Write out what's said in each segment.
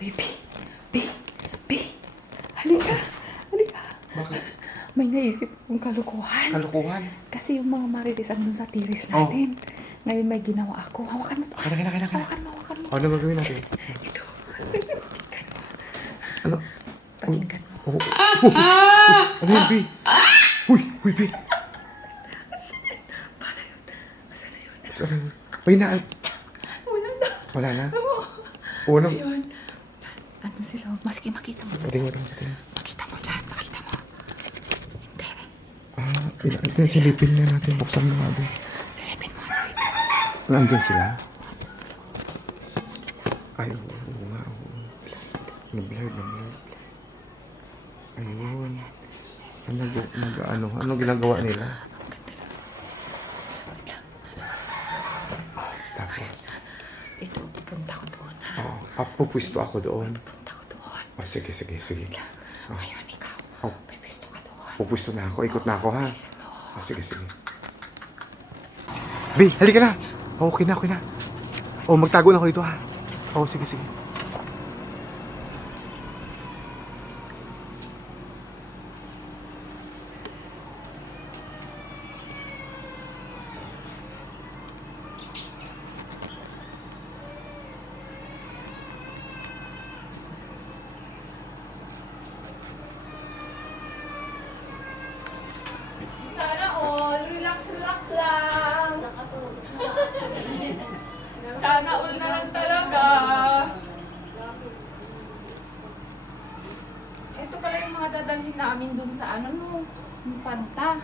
Uy, B. Halika. Bakit? May naisip kong kalukuhan. Kalukuhan? Kasi yung mga marites andun sa tiris natin. Ngayon may ginawa ako. Hawakan mo to. Kaya. Hawakan mo. Ano gagawin natin? Ito. Pakinggan mo. Ano? Pakinggan mo. Oh. Ano yun, B? Uy, B. Paano yun? Masala yun. May na. Wala na. Wala na? Oo. Oo na. Ayun. Andun sila. Maski makita mo. Patingin. Makita mo dyan. Makita mo. Hindi. Ito yung silipin na natin. Buksan mo nga, B. Silipin mo. Nandun sila? Ay, oo nga. Na-blurred. Ayun. Ano ginagawa nila? Tapos? Ito, pupunta ko doon. Pupwisto ako doon. Pupunta ko doon. Sige. Ngayon, ikaw. Pipisto ka doon. Pupwisto na ako. Ikot na ako, ha? Sige. B, halika na. Okay na. Magtago na ako dito, ha? Sige. Sana all, relax lang. Sana all na lang talaga. Ito pala yung mga dadalhin namin dun sa yung Fanta.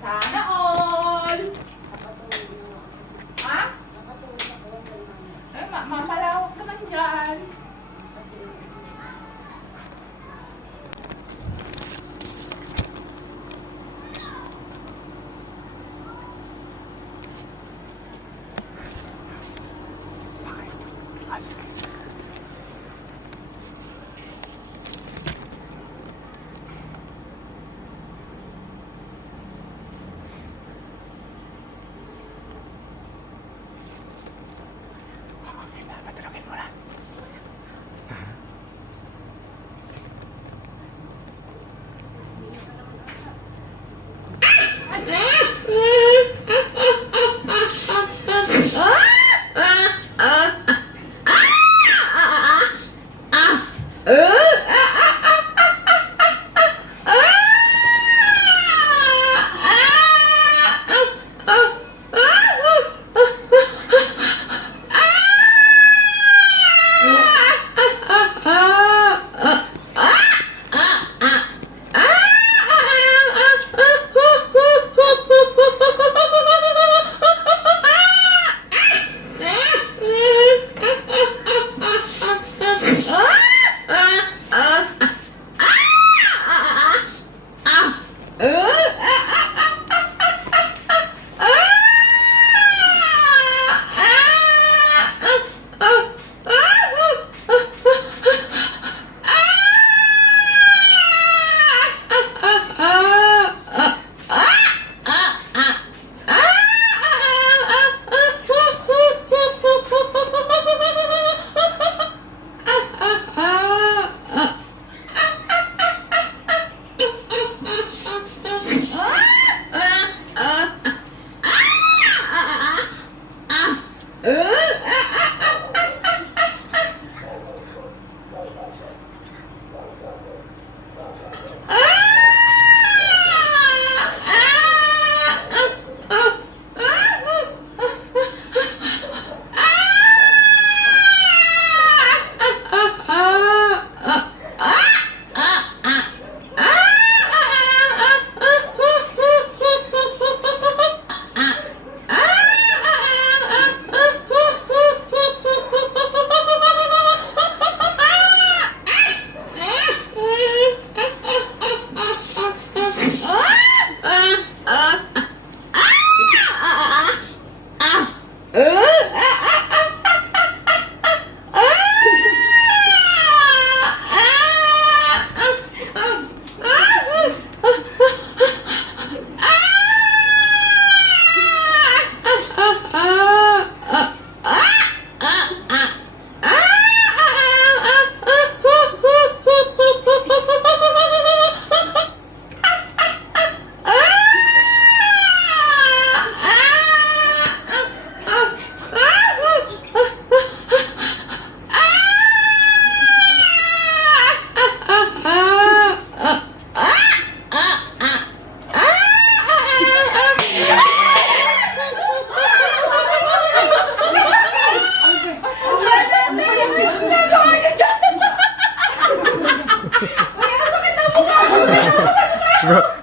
Sana all. Ha? Mamalawak naman dyan.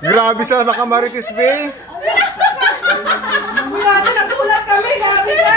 Grabe sa nakamarites, be. Nagulat kami, grabe ka!